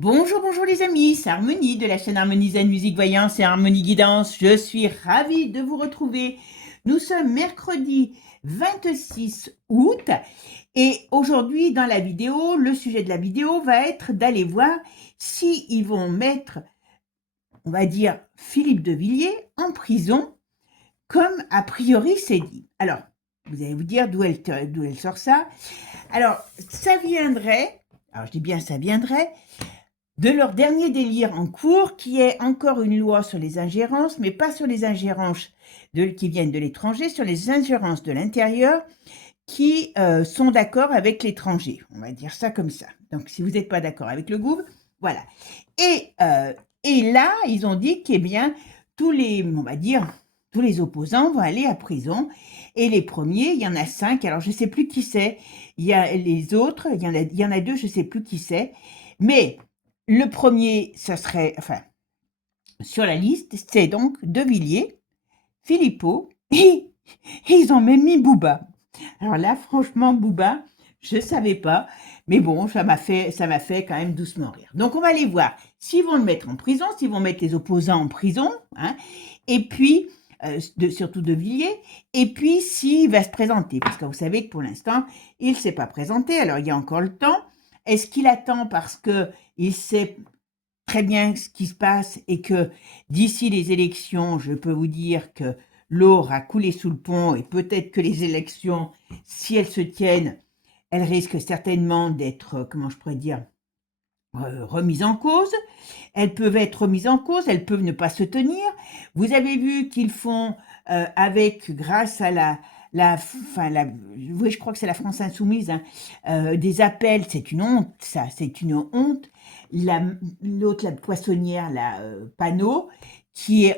Bonjour, bonjour les amis, c'est Harmonie de la chaîne Harmonie Zen Musique Voyance et Harmonie Guidance. Je suis ravie de vous retrouver. Nous sommes mercredi 26 août et aujourd'hui dans la vidéo, le sujet de la vidéo va être d'aller voir si ils vont mettre, on va dire, Philippe de Villiers en prison comme a priori c'est dit. Alors, vous allez vous dire d'où elle sort ça. Alors, ça viendrait, alors je dis bien ça viendrait, de leur dernier délire en cours, qui est encore une loi sur les ingérences, mais pas sur les ingérences qui viennent de l'étranger, sur les ingérences de l'intérieur qui sont d'accord avec l'étranger. On va dire ça comme ça. Donc, si vous n'êtes pas d'accord avec le gouvernement, voilà. Et là, ils ont dit qu'eh bien, on va dire, tous les opposants vont aller à prison. Et les premiers, il y en a 5. Alors, je ne sais plus qui c'est. Il y a les autres, il y en a 2, je ne sais plus qui c'est. Mais le premier, ça serait, enfin, sur la liste, c'est donc De Villiers, Philippot, et ils ont même mis Booba. Alors là, franchement, Booba, je ne savais pas, mais bon, ça m'a fait quand même doucement rire. Donc, on va aller voir s'ils vont le mettre en prison, s'ils vont mettre les opposants en prison, hein, et puis, surtout De Villiers, et puis s'il va se présenter, parce que vous savez que pour l'instant, il ne s'est pas présenté, alors il y a encore le temps. Est-ce qu'il attend parce qu'il sait très bien ce qui se passe et que d'ici les élections, je peux vous dire que l'eau aura coulé sous le pont et peut-être que les élections, si elles se tiennent, elles risquent certainement d'être, comment je pourrais dire, remises en cause. Elles peuvent être remises en cause, elles peuvent ne pas se tenir. Vous avez vu qu'ils font grâce à oui, je crois que c'est la France Insoumise, hein, des appels, c'est une honte, ça, c'est une honte. L'autre, la poissonnière, Panot, qui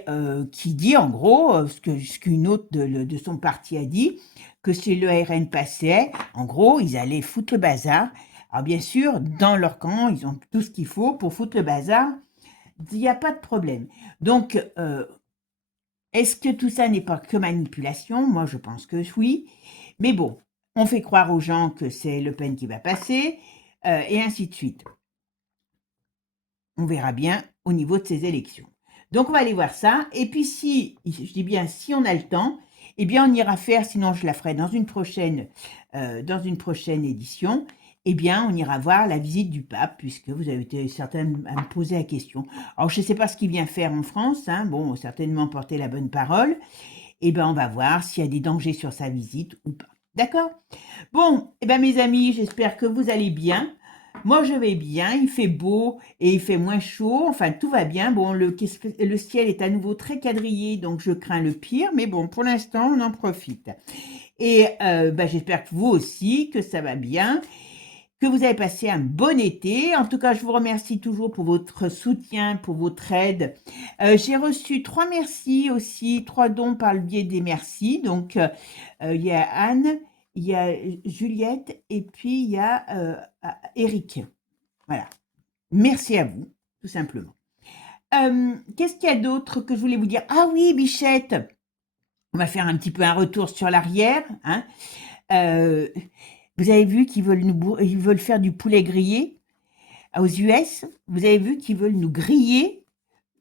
dit en gros ce qu'une autre de son parti a dit, que si le RN passait, en gros, ils allaient foutre le bazar. Alors bien sûr, dans leur camp, ils ont tout ce qu'il faut pour foutre le bazar. Il n'y a pas de problème. Donc, est-ce que tout ça n'est pas que manipulation? Moi, je pense que oui. Mais bon, on fait croire aux gens que c'est Le Pen qui va passer, et ainsi de suite. On verra bien au niveau de ces élections. Donc, on va aller voir ça. Et puis, je dis bien si on a le temps, eh bien, on ira faire, sinon je la ferai dans une prochaine édition, eh bien, on ira voir la visite du pape, puisque vous avez été certains à me poser la question. Alors, je ne sais pas ce qu'il vient faire en France, hein, bon, certainement porter la bonne parole. Eh bien, on va voir s'il y a des dangers sur sa visite ou pas. D'accord? Bon, eh bien, mes amis, j'espère que vous allez bien. Moi, je vais bien, il fait beau et il fait moins chaud, enfin, tout va bien. Bon, le ciel est à nouveau très quadrillé, donc je crains le pire, mais bon, pour l'instant, on en profite. Et j'espère que vous aussi, que ça va bien, que vous avez passé un bon été. En tout cas, je vous remercie toujours pour votre soutien, pour votre aide. J'ai reçu 3 merci aussi, 3 dons par le biais des merci. Donc, il y a Anne, il y a Juliette et puis il y a Eric. Voilà. Merci à vous, tout simplement. Qu'est-ce qu'il y a d'autre que je voulais vous dire? Ah oui, Bichette, on va faire un petit peu un retour sur l'arrière. Hein. Vous avez vu qu'ils ils veulent faire du poulet grillé aux US. Vous avez vu qu'ils veulent nous griller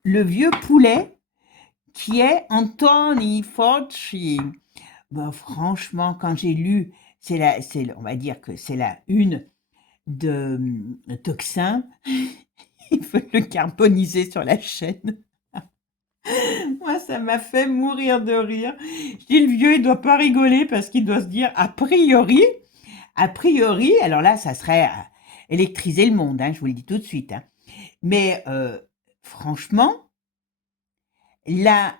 le vieux poulet qui est Anthony Fauci. Bon, franchement, quand j'ai lu, on va dire que c'est la une de Toxin, il veut le carboniser sur la chaîne. Moi, ça m'a fait mourir de rire. Je dis, le vieux, il doit pas rigoler parce qu'il doit se dire, a priori, alors là, ça serait électriser le monde, hein, je vous le dis tout de suite. Hein. Mais franchement, là,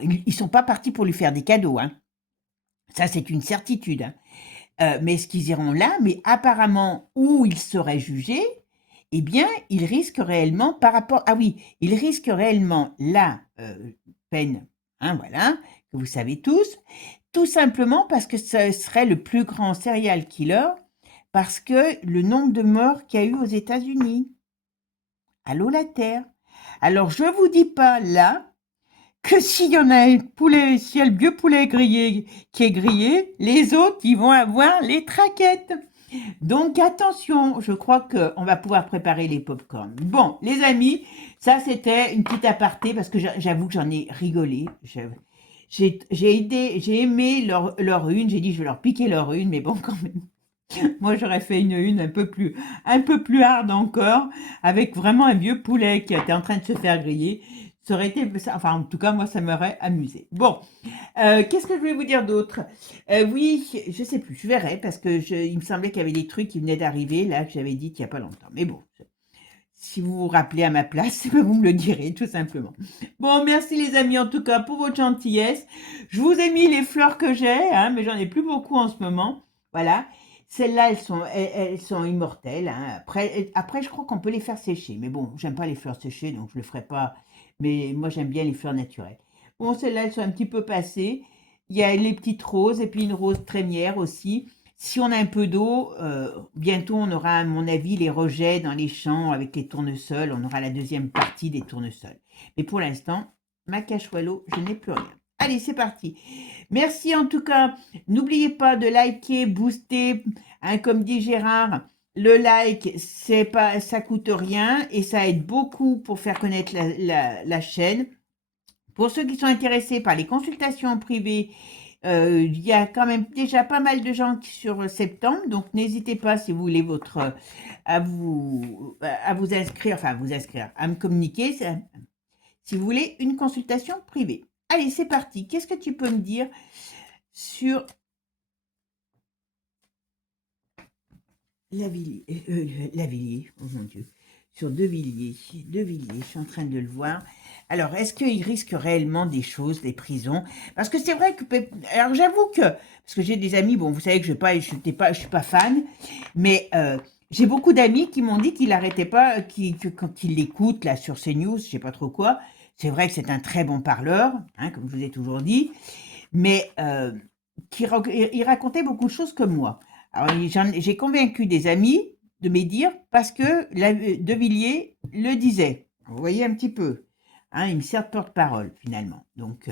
ils sont pas partis pour lui faire des cadeaux. Hein. Ça, c'est une certitude. Hein. Mais est-ce qu'ils iront là? Mais apparemment, où il serait jugé, eh bien, il risque réellement par rapport... Ah oui, il risque réellement la peine, hein, voilà, que vous savez tous, tout simplement parce que ce serait le plus grand serial killer, parce que le nombre de morts qu'il y a eu aux États-Unis. Allô la Terre. Alors, je vous dis pas là que s'il y en a un poulet, s'il y a le vieux poulet grillé qui est grillé, les autres, ils vont avoir les traquettes. Donc attention, je crois qu'on va pouvoir préparer les pop-corn. Bon, les amis, ça c'était une petite aparté parce que j'avoue que j'en ai rigolé. J'ai aimé leur une, j'ai dit je vais leur piquer leur une, mais bon quand même. Moi j'aurais fait une un peu plus hard encore, avec vraiment un vieux poulet qui était en train de se faire griller. Ça aurait été, enfin en tout cas moi ça m'aurait amusé. Bon, qu'est-ce que je voulais vous dire d'autre? Oui, je sais plus, je verrai parce que il me semblait qu'il y avait des trucs qui venaient d'arriver là que j'avais dit il y a pas longtemps. Mais bon, si vous vous rappelez à ma place, vous me le direz tout simplement. Bon, merci les amis en tout cas pour votre gentillesse. Je vous ai mis les fleurs que j'ai, hein, mais j'en ai plus beaucoup en ce moment. Voilà. Celles-là, elles sont immortelles, hein. Après, je crois qu'on peut les faire sécher. Mais bon, j'aime pas les fleurs séchées, donc je le ferai pas. Mais moi, j'aime bien les fleurs naturelles. Bon, celles-là, elles sont un petit peu passées. Il y a les petites roses et puis une rose trémière aussi. Si on a un peu d'eau, bientôt on aura, à mon avis, les rejets dans les champs avec les tournesols. On aura la deuxième partie des tournesols. Mais pour l'instant, ma cachuelo, je n'ai plus rien. Allez, c'est parti. Merci en tout cas. N'oubliez pas de liker, booster, hein, comme dit Gérard. Le like, c'est pas, ça coûte rien et ça aide beaucoup pour faire connaître la chaîne. Pour ceux qui sont intéressés par les consultations privées, il y a quand même déjà pas mal de gens sur septembre, donc n'hésitez pas si vous voulez à vous inscrire, enfin à vous inscrire, à me communiquer si vous voulez une consultation privée. Allez, c'est parti. Qu'est-ce que tu peux me dire sur Lavilliers, oh mon Dieu, sur Devilliers, je suis en train de le voir. Alors, est-ce qu'il risque réellement des choses, des prisons? Parce que c'est vrai que, alors j'avoue que, parce que j'ai des amis, bon, vous savez que je suis pas fan, mais j'ai beaucoup d'amis qui m'ont dit qu'il arrêtait pas, que quand ils l'écoutent là sur CNews, je sais pas trop quoi. C'est vrai que c'est un très bon parleur, hein, comme je vous ai toujours dit, mais il racontait beaucoup de choses comme moi. Alors, j'ai convaincu des amis de me dire parce que De Villiers le disait. Vous voyez un petit peu. Hein, il me sert de porte-parole finalement. Donc,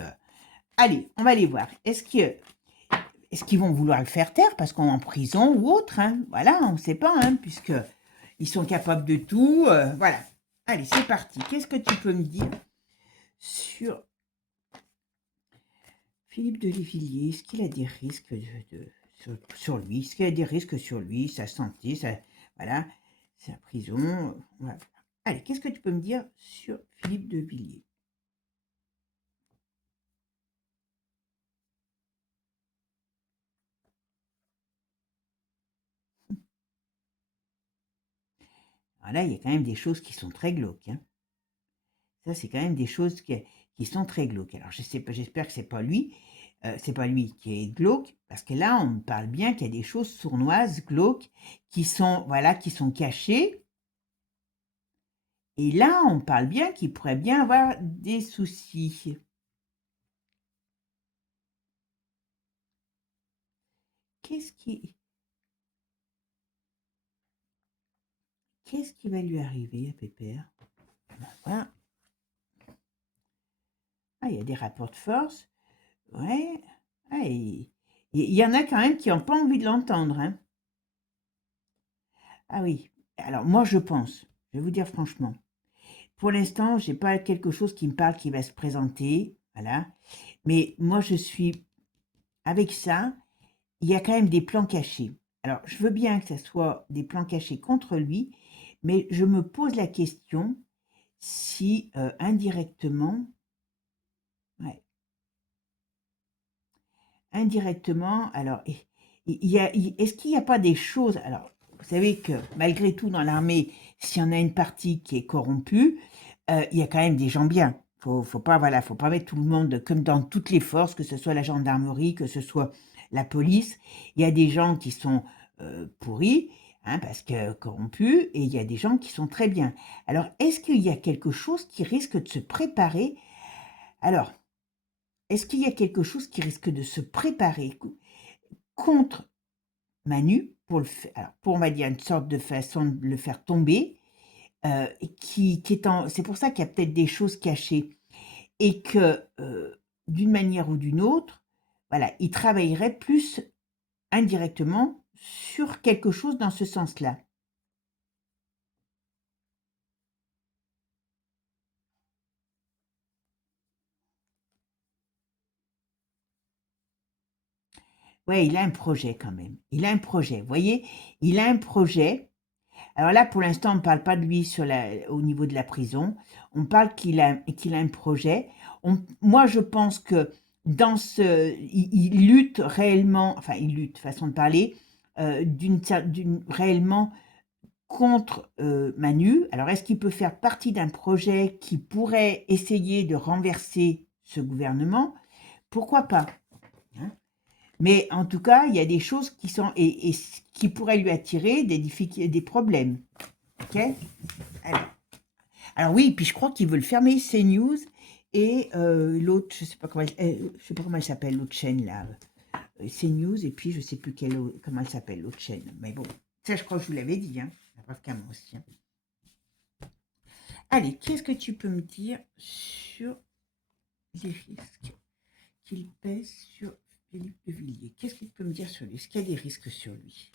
allez, on va aller voir. Est-ce qu'ils vont vouloir le faire taire parce qu'on est en prison ou autre, hein? Voilà, on ne sait pas, hein, puisque ils sont capables de tout. Voilà. Allez, c'est parti. Qu'est-ce que tu peux me dire sur Philippe de Lévilliers? Est-ce qu'il a des risques sur lui? Est-ce qu'il a des risques sur lui, sa santé, voilà, sa prison? Voilà. Allez, qu'est-ce que tu peux me dire sur Philippe de Villiers? Alors là, il y a quand même des choses qui sont très glauques, hein. Ça, c'est quand même des choses qui sont très glauques. Alors, je sais pas, j'espère que c'est pas lui qui est glauque, parce que là, on me parle bien qu'il y a des choses sournoises, glauques, qui sont, voilà, qui sont cachées. Et là, on parle bien qu'il pourrait bien avoir des soucis. Qu'est-ce qui, qu'est-ce qui va lui arriver à Pépère? Ben, voilà. Ah, il y a des rapports de force. Ouais. Ah, il y en a quand même qui n'ont pas envie de l'entendre, hein. Ah oui. Alors moi, je vais vous dire franchement, pour l'instant, j'ai pas quelque chose qui me parle qui va se présenter, voilà. Mais moi, je suis avec ça, il y a quand même des plans cachés. Alors, je veux bien que ça soit des plans cachés contre lui, mais je me pose la question si indirectement, ouais, indirectement, alors, est-ce qu'il n'y a pas des choses, alors, vous savez que malgré tout, dans l'armée, s'il y en a une partie qui est corrompue, il y a quand même des gens bien. Faut pas, voilà, faut pas mettre tout le monde comme dans toutes les forces, que ce soit la gendarmerie, que ce soit la police. Il y a des gens qui sont pourris, hein, parce que corrompus, et il y a des gens qui sont très bien. Alors, est-ce qu'il y a quelque chose qui risque de se préparer? Alors, est-ce qu'il y a quelque chose qui risque de se préparer contre Manu pour alors, pour, on va dire, une sorte de façon de le faire tomber, qui est c'est pour ça qu'il y a peut-être des choses cachées et que, d'une manière ou d'une autre, voilà, il travaillerait plus indirectement sur quelque chose dans ce sens-là. Ouais, il a un projet quand même. Il a un projet. Vous voyez, il a un projet. Alors là, pour l'instant, on ne parle pas de lui au niveau de la prison. On parle qu'il a un projet. Moi, je pense que il lutte réellement, enfin, il lutte, façon de parler, réellement contre Manu. Alors, est-ce qu'il peut faire partie d'un projet qui pourrait essayer de renverser ce gouvernement? Pourquoi pas, hein? Mais en tout cas, il y a des choses qui sont et qui pourraient lui attirer des problèmes. Ok? Alors, alors oui, puis je crois qu'ils veulent fermer CNews et l'autre, je sais pas comment elle s'appelle l'autre chaîne là. CNews et puis je sais plus comment elle s'appelle l'autre chaîne. Mais bon, ça je crois que je vous l'avais dit, hein. La preuve qu'à moi aussi, hein. Allez, qu'est-ce que tu peux me dire sur les risques qu'il pèse sur Philippe de Villiers? Qu'est-ce qu'il peut me dire sur lui? Est-ce qu'il y a des risques sur lui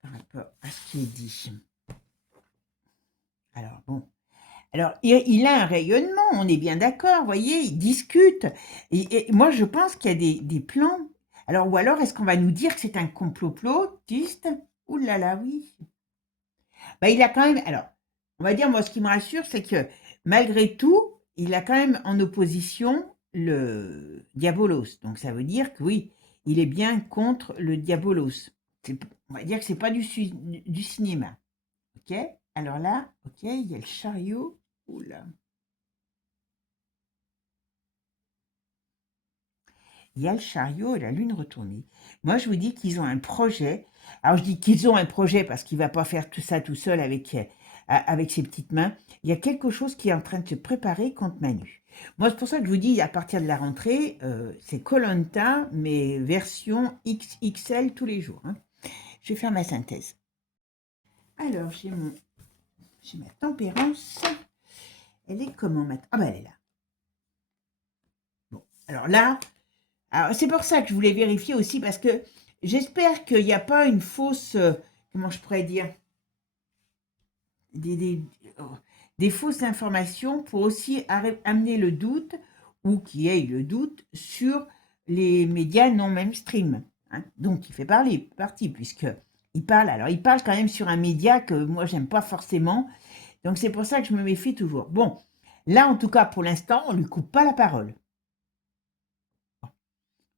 par rapport à ce qui est dit? Alors bon. Alors, il a un rayonnement, on est bien d'accord, vous voyez, il discute. Et moi, je pense qu'il y a des plans. Alors, ou alors, est-ce qu'on va nous dire que c'est un complotiste? Ouh là là, oui. Bah, il a quand même. Alors, on va dire, moi, ce qui me rassure, c'est que malgré tout, il a quand même en opposition le Diabolos. Donc, ça veut dire que oui, il est bien contre le Diabolos. On va dire que c'est pas du cinéma. Ok? Alors là, ok, il y a le chariot. Oula. Il y a le chariot et la lune retournée. Moi, je vous dis qu'ils ont un projet. Alors, je dis qu'ils ont un projet parce qu'il ne va pas faire tout ça tout seul avec ses petites mains. Il y a quelque chose qui est en train de se préparer contre Manu. Moi, c'est pour ça que je vous dis, à partir de la rentrée, c'est koh mais version XXL tous les jours, hein. Je vais faire ma synthèse. Alors, j'ai ma tempérance. Elle est comment maintenant? Ah ben, elle est là. Bon, alors là, c'est pour ça que je voulais vérifier aussi, parce que j'espère qu'il n'y a pas une fausse, comment je pourrais dire, des, oh, des fausses informations pour aussi amener le doute, ou qui ait le doute, sur les médias non mainstream, hein. Donc, il fait partie, alors il parle quand même sur un média que moi, j'aime pas forcément, donc c'est pour ça que je me méfie toujours. Bon, là, en tout cas, pour l'instant, on ne lui coupe pas la parole.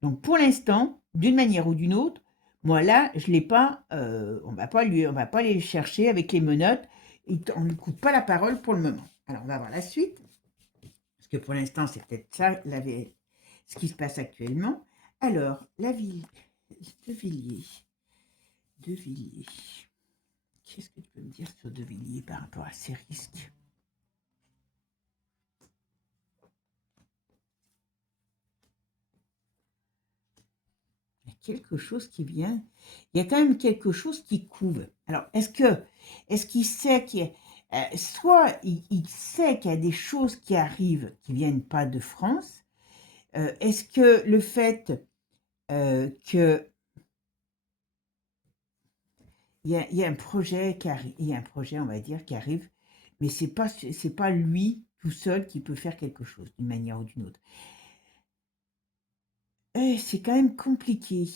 Donc pour l'instant, d'une manière ou d'une autre, moi là, je l'ai pas, on va pas aller chercher avec les menottes, on ne lui coupe pas la parole pour le moment. Alors on va voir la suite, parce que pour l'instant c'est peut-être ça ce qui se passe actuellement. Alors, la ville de Villiers, de Villiers, qu'est-ce que tu peux me dire sur de Villiers par rapport à ces risques? Il y a quelque chose qui vient, il y a quand même quelque chose qui couve. Alors, est-ce qu'il sait soit il sait qu'il y a des choses qui arrivent qui viennent pas de France, est-ce que le fait que il y a un projet qui arrive, il y a un projet, on va dire, qui arrive, mais c'est pas lui tout seul qui peut faire quelque chose d'une manière ou d'une autre. C'est quand même compliqué.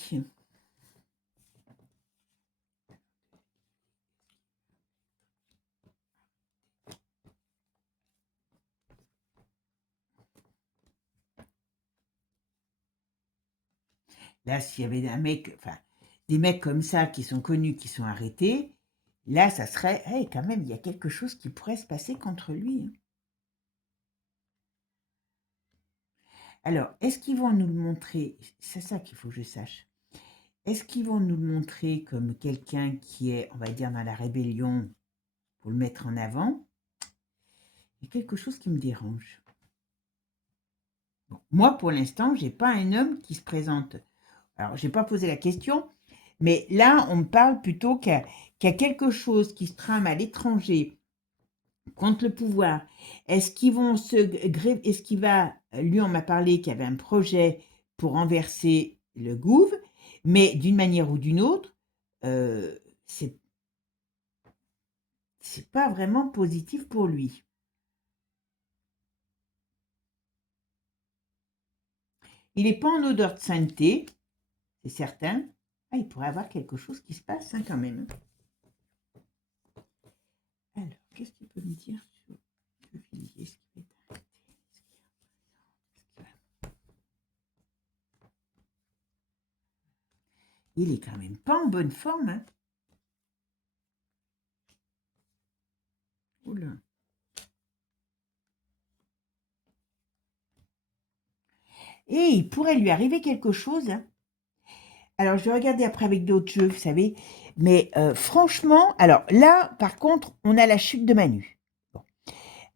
Là, s'il y avait des mecs comme ça qui sont connus, qui sont arrêtés, là, ça serait, hey, quand même, il y a quelque chose qui pourrait se passer contre lui, hein. Alors, est-ce qu'ils vont nous le montrer? C'est ça qu'il faut que je sache. Est-ce qu'ils vont nous le montrer comme quelqu'un qui est, on va dire, dans la rébellion pour le mettre en avant? Il y a quelque chose qui me dérange. Bon, moi, pour l'instant, j'ai pas un homme qui se présente. Alors, j'ai pas posé la question, mais là, on me parle plutôt qu'il y a quelque chose qui se trame à l'étranger contre le pouvoir. Est-ce qu'ils vont est-ce qu'il va, lui, on m'a parlé qu'il y avait un projet pour renverser le gouv, mais d'une manière ou d'une autre, c'est pas vraiment positif pour lui. Il est pas en odeur de sainteté, c'est certain. Ah, il pourrait avoir quelque chose qui se passe, hein, quand même. Alors, qu'est-ce qu'il peut me dire sur le Villiers? Est-ce qu'il est arrêté? Il est quand même pas en bonne forme, hein. Oula. Et il pourrait lui arriver quelque chose, hein. Alors, je vais regarder après avec d'autres jeux, vous savez. Mais franchement, alors là, par contre, on a la chute de Manu. Bon.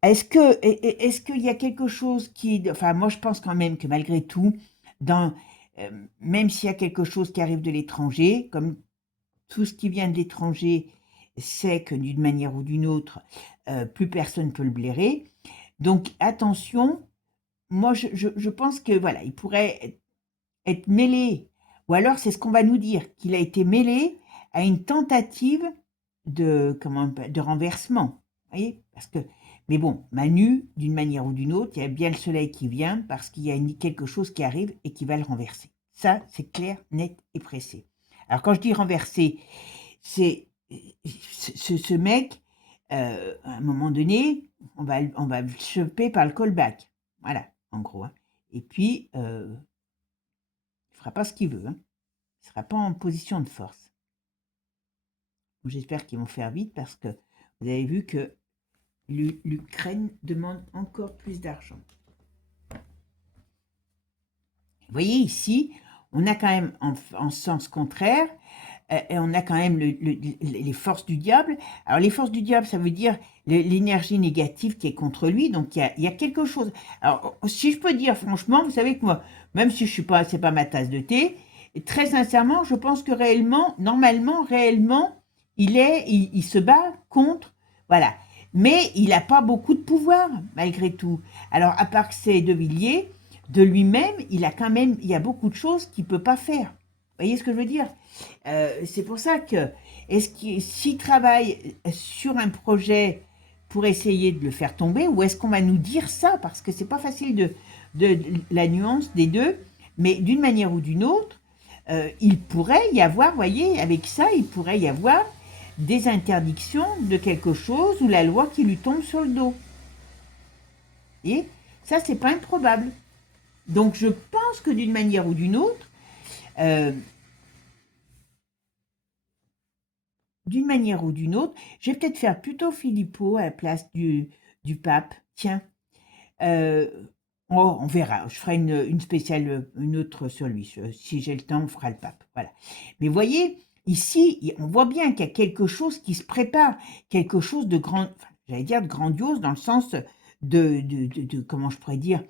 Est-ce qu'il y a quelque chose qui... Enfin, moi, je pense quand même que malgré tout, dans, euh, même s'il y a quelque chose qui arrive de l'étranger, comme tout ce qui vient de l'étranger, c'est que d'une manière ou d'une autre, plus personne ne peut le blairer. Donc, attention, moi, je pense que, voilà, il pourrait être mêlé, ou alors c'est ce qu'on va nous dire, qu'il a été mêlé à une tentative de renversement. Vous voyez? Mais bon, Manu, d'une manière ou d'une autre, il y a bien le soleil qui vient parce qu'il y a quelque chose qui arrive et qui va le renverser. Ça, c'est clair, net et précis. Alors quand je dis renverser, c'est ce mec, à un moment donné, on va le choper par le callback. Voilà, en gros, hein. Et puis, il fera pas ce qu'il veut, hein. Il sera pas en position de force. J'espère qu'ils vont faire vite parce que vous avez vu que l'Ukraine demande encore plus d'argent. Vous voyez ici, on a quand même en sens contraire, et on a quand même les forces du diable. Alors les forces du diable, ça veut dire l'énergie négative qui est contre lui, donc il y a quelque chose. Alors si je peux dire franchement, vous savez que moi, même si je suis pas, c'est pas ma tasse de thé, très sincèrement, je pense que réellement, normalement, réellement, il se bat contre, voilà. Mais il n'a pas beaucoup de pouvoir, malgré tout. Alors, à part que c'est De Villiers, de lui-même, il y a beaucoup de choses qu'il ne peut pas faire. Vous voyez ce que je veux dire? C'est pour ça que, s'il travaille sur un projet pour essayer de le faire tomber, ou est-ce qu'on va nous dire ça? Parce que c'est pas facile de la nuance des deux, mais d'une manière ou d'une autre, il pourrait y avoir, voyez, avec ça, il pourrait y avoir des interdictions de quelque chose ou la loi qui lui tombe sur le dos. Et ça, c'est pas improbable. Donc, je pense que d'une manière ou d'une autre, euh, je vais peut-être faire plutôt Philippot à la place du pape. Tiens, euh, on verra. Je ferai une spéciale, une autre sur lui. Si j'ai le temps, on fera le pape. Voilà. Mais voyez, ici, on voit bien qu'il y a quelque chose qui se prépare, quelque chose de grand, enfin, j'allais dire de grandiose dans le sens comment je pourrais dire,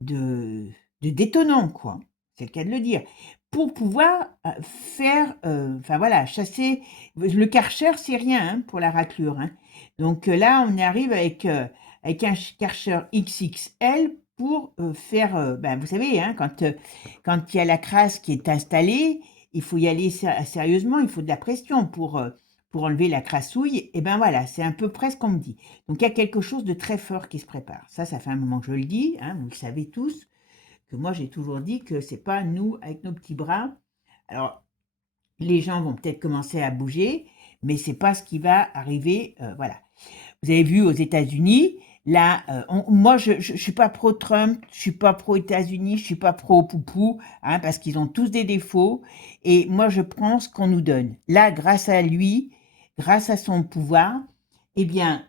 de, de détonnant, quoi. C'est le cas de le dire. Pour pouvoir faire, enfin voilà, chasser. Le Karcher, c'est rien, hein, pour la raclure, hein. Donc là, on arrive avec un Karcher XXL pour faire, ben, vous savez, hein, quand il y a la crasse qui est installée, il faut y aller sérieusement, il faut de la pression pour enlever la crassouille. Et ben voilà, c'est un peu près ce qu'on me dit. Donc il y a quelque chose de très fort qui se prépare. Ça fait un moment que je le dis, hein, vous le savez tous, que moi j'ai toujours dit que c'est pas nous avec nos petits bras. Alors les gens vont peut-être commencer à bouger, mais c'est pas ce qui va arriver. Voilà. Vous avez vu aux États-Unis, là, moi je suis pas pro-Trump, je suis pas pro-États-Unis, je suis pas pro-Poupou, hein, parce qu'ils ont tous des défauts. Et moi je prends ce qu'on nous donne. Là, grâce à lui, grâce à son pouvoir, eh bien,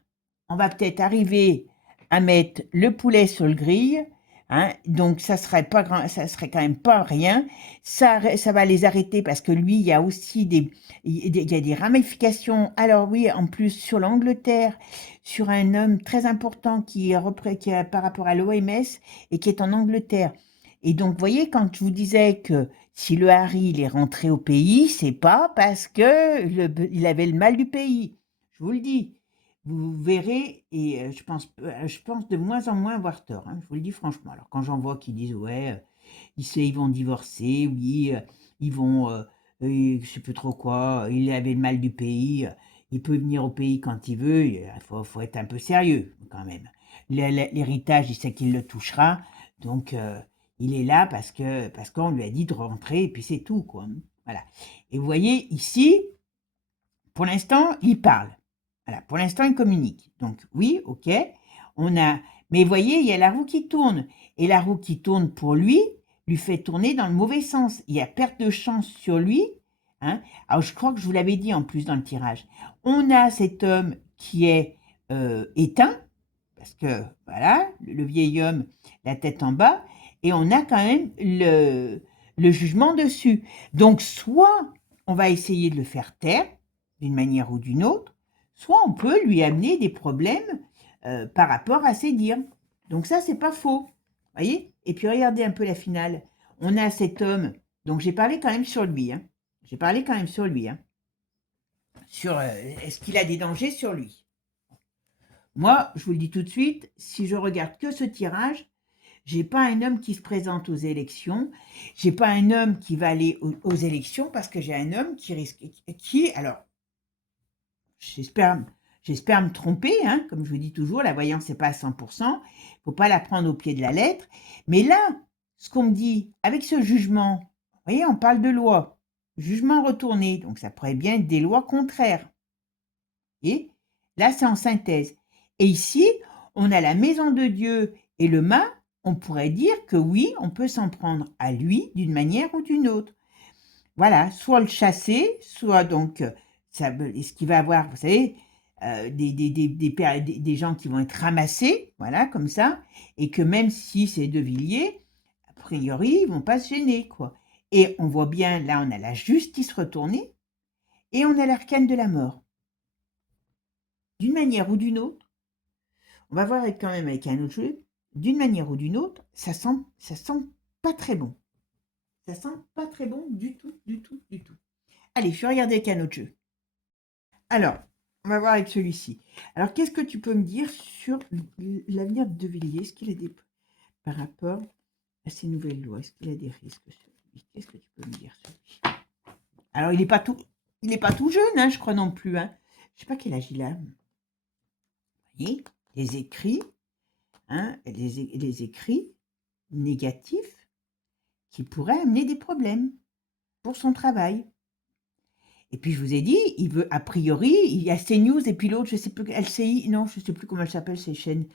on va peut-être arriver à mettre le poulet sur le grill. Hein, donc ça serait pas grand, ça serait quand même pas rien. Ça va les arrêter parce que lui, il y a aussi il y a des ramifications. Alors oui, en plus sur l'Angleterre, sur un homme très important qui est par rapport à l'OMS et qui est en Angleterre. Et donc, vous voyez, quand je vous disais que si le Harry il est rentré au pays, c'est pas parce que il avait le mal du pays. Je vous le dis. Vous verrez, et je pense de moins en moins avoir tort, hein, je vous le dis franchement. Alors quand j'en vois qui disent, ouais, ils vont divorcer, oui, ils vont je sais plus trop quoi, il avait le mal du pays, il peut venir au pays quand il veut, il faut être un peu sérieux quand même. L'héritage, il sait qu'il le touchera, donc il est là parce qu'on lui a dit de rentrer et puis c'est tout, quoi. Voilà. Et vous voyez ici, pour l'instant, il parle. Voilà, pour l'instant, il communique. Donc oui, ok, on a. Mais vous voyez, il y a la roue qui tourne. Et la roue qui tourne pour lui fait tourner dans le mauvais sens. Il y a perte de chance sur lui. Hein. Alors, je crois que je vous l'avais dit en plus dans le tirage. On a cet homme qui est éteint, parce que voilà, le vieil homme, la tête en bas, et on a quand même le jugement dessus. Donc, soit on va essayer de le faire taire, d'une manière ou d'une autre, soit on peut lui amener des problèmes par rapport à ses dires. Donc ça, c'est pas faux. Voyez. Et puis regardez un peu la finale. On a cet homme, donc j'ai parlé quand même sur lui. Hein. J'ai parlé quand même sur lui. Hein. Sur est-ce qu'il a des dangers sur lui. Moi, je vous le dis tout de suite, si je regarde que ce tirage, j'ai pas un homme qui se présente aux élections, j'ai pas un homme qui va aller aux élections parce que j'ai un homme qui risque, alors, j'espère me tromper, hein, comme je vous dis toujours, la voyance n'est pas à 100%, il ne faut pas la prendre au pied de la lettre, mais là, ce qu'on me dit, avec ce jugement, vous voyez, on parle de loi, jugement retourné, donc ça pourrait bien être des lois contraires, et là, c'est en synthèse. Et ici, on a la maison de Dieu et le mât, on pourrait dire que oui, on peut s'en prendre à lui d'une manière ou d'une autre. Voilà, soit le chasser, soit donc, ce qui va avoir, vous savez, des gens qui vont être ramassés, voilà, comme ça, et que même si c'est De Villiers, a priori, ils vont pas se gêner, quoi. Et on voit bien, là, on a la justice retournée, et on a l'arcane de la mort. D'une manière ou d'une autre, on va voir quand même avec un autre jeu, d'une manière ou d'une autre, ça sent pas très bon. Ça sent pas très bon du tout, du tout, du tout. Allez, je vais regarder avec un autre jeu. Alors, on va voir avec celui-ci. Alors, qu'est-ce que tu peux me dire sur l'avenir de De Villiers? Est-ce qu'il a des... Par rapport à ces nouvelles lois, est-ce qu'il a des risques sur lui? Qu'est-ce que tu peux me dire sur lui? Alors, il n'est pas tout jeune, hein, je crois non plus. Hein. Je ne sais pas quel âge il a. Vous voyez, les écrits, hein, les écrits négatifs qui pourraient amener des problèmes pour son travail. Et puis je vous ai dit, il veut, a priori, il y a CNews et puis l'autre, je ne sais plus, LCI, non, je ne sais plus comment elle s'appelle, ces chaînes,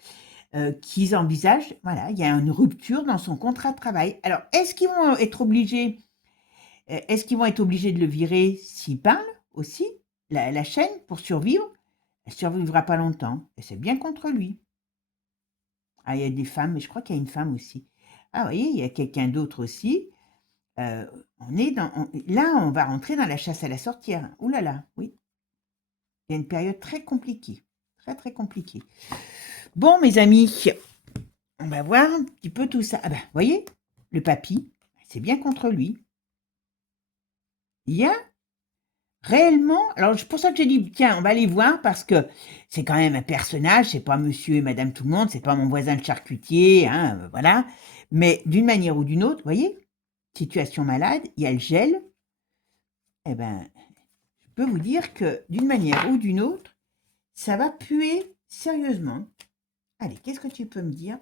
qu'ils envisagent, voilà, il y a une rupture dans son contrat de travail. Alors, est-ce qu'ils vont être obligés de le virer s'il parle aussi, la chaîne, pour survivre? Elle ne survivra pas longtemps, et c'est bien contre lui. Ah, il y a des femmes, mais je crois qu'il y a une femme aussi. Ah, vous voyez, il y a quelqu'un d'autre aussi. Là, on va rentrer dans la chasse à la sorcière. Ouh là là, oui. Il y a une période très compliquée. Très, très compliquée. Bon, mes amis, on va voir un petit peu tout ça. Ah ben, vous voyez, le papy, c'est bien contre lui. Il y a réellement... Alors, c'est pour ça que j'ai dit, tiens, on va aller voir, parce que c'est quand même un personnage, c'est pas monsieur et madame tout le monde, c'est pas mon voisin le charcutier, hein, voilà. Mais d'une manière ou d'une autre, vous voyez, situation malade, il y a le gel. Eh ben, je peux vous dire que d'une manière ou d'une autre, ça va puer sérieusement. Allez, qu'est-ce que tu peux me dire?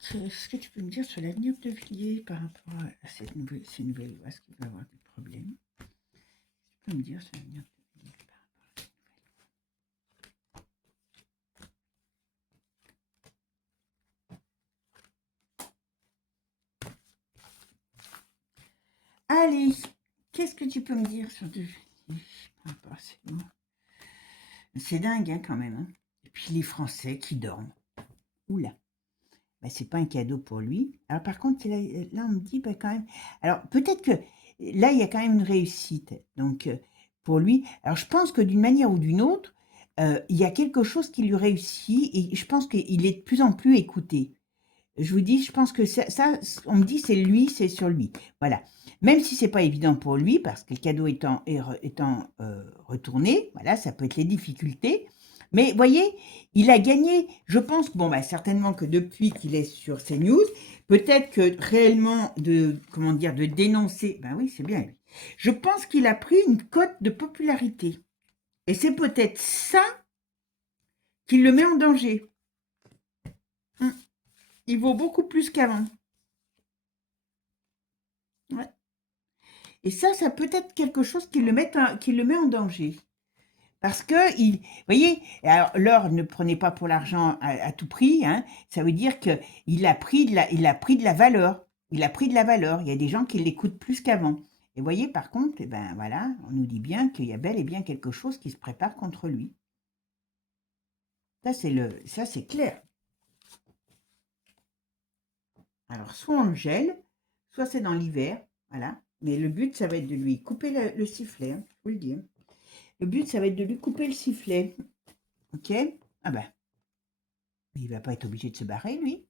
Qu'est-ce que tu peux me dire sur l'avenir de Villiers par rapport à ces nouvelles lois? Est-ce qu'il va y avoir des problèmes? Tu peux me dire sur l'avenir de Villiers par rapport à ces nouvelles lois? Allez, qu'est-ce que tu peux me dire sur De Villiers par rapport à ces lois? C'est dingue, hein, quand même. Hein. Et puis les Français qui dorment. Oula. Ben, c'est pas un cadeau pour lui. Alors par contre, là on me dit ben, quand même. Alors peut-être que là il y a quand même une réussite. Donc pour lui, alors je pense que d'une manière ou d'une autre, il y a quelque chose qui lui réussit et je pense qu'il est de plus en plus écouté. Je vous dis, je pense que ça on me dit c'est lui, c'est sur lui. Voilà. Même si c'est pas évident pour lui, parce que le cadeau étant retourné, voilà, ça peut être les difficultés. Mais voyez, il a gagné. Je pense, bon, bah, certainement que depuis qu'il est sur CNews, peut-être que réellement comment dire, de dénoncer, ben oui, c'est bien lui. Je pense qu'il a pris une cote de popularité. Et c'est peut-être ça qui le met en danger. Il vaut beaucoup plus qu'avant. Ouais. Et ça peut être quelque chose qui le met en danger. Parce que, vous voyez, alors l'or, ne prenez pas pour l'argent à tout prix, hein, ça veut dire qu'il a pris il a pris de la valeur. Il a pris de la valeur. Il y a des gens qui l'écoutent plus qu'avant. Et vous voyez, par contre, eh ben voilà, on nous dit bien qu'il y a bel et bien quelque chose qui se prépare contre lui. Ça c'est clair. Alors, soit on le gèle, soit c'est dans l'hiver, voilà. Mais le but, ça va être de lui couper le sifflet, hein, je vous le dis. Hein. Le but, ça va être de lui couper le sifflet. Ok? Ah ben, il va pas être obligé de se barrer, lui.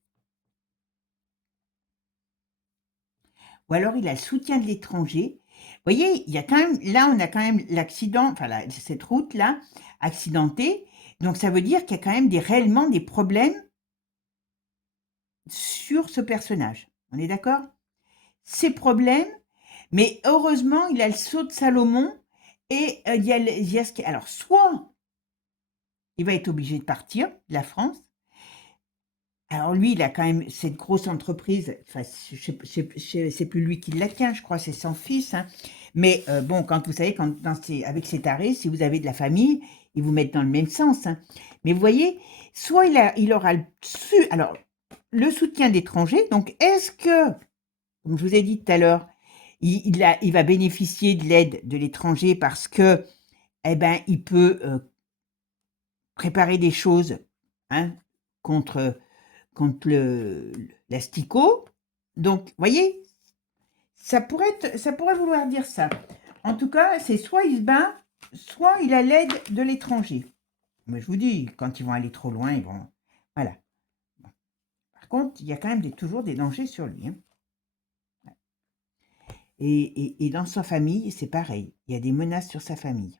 Ou alors, il a le soutien de l'étranger. Vous voyez, il y a quand même, là, on a quand même l'accident, enfin, cette route-là, accidentée. Donc, ça veut dire qu'il y a quand même réellement des problèmes sur ce personnage. On est d'accord? Ces problèmes, mais heureusement, il a le sceau de Salomon et il y a alors, soit il va être obligé de partir de la France. Alors lui, il a quand même cette grosse entreprise, enfin, c'est plus lui qui la tient, je crois, c'est son fils. Hein. Mais bon, quand vous savez, avec ces tarés, si vous avez de la famille, ils vous mettent dans le même sens. Hein. Mais vous voyez, soit il aura alors, le soutien d'étrangers, donc est-ce que, comme je vous ai dit tout à l'heure, il va bénéficier de l'aide de l'étranger parce que, eh ben, il peut préparer des choses hein, contre l'asticot. Donc, vous voyez, ça pourrait vouloir dire ça. En tout cas, c'est soit il se bat, soit il a l'aide de l'étranger. Mais je vous dis, quand ils vont aller trop loin, ils vont... Voilà. Par contre, il y a quand même toujours des dangers sur lui. Hein. Et dans sa famille, c'est pareil. Il y a des menaces sur sa famille.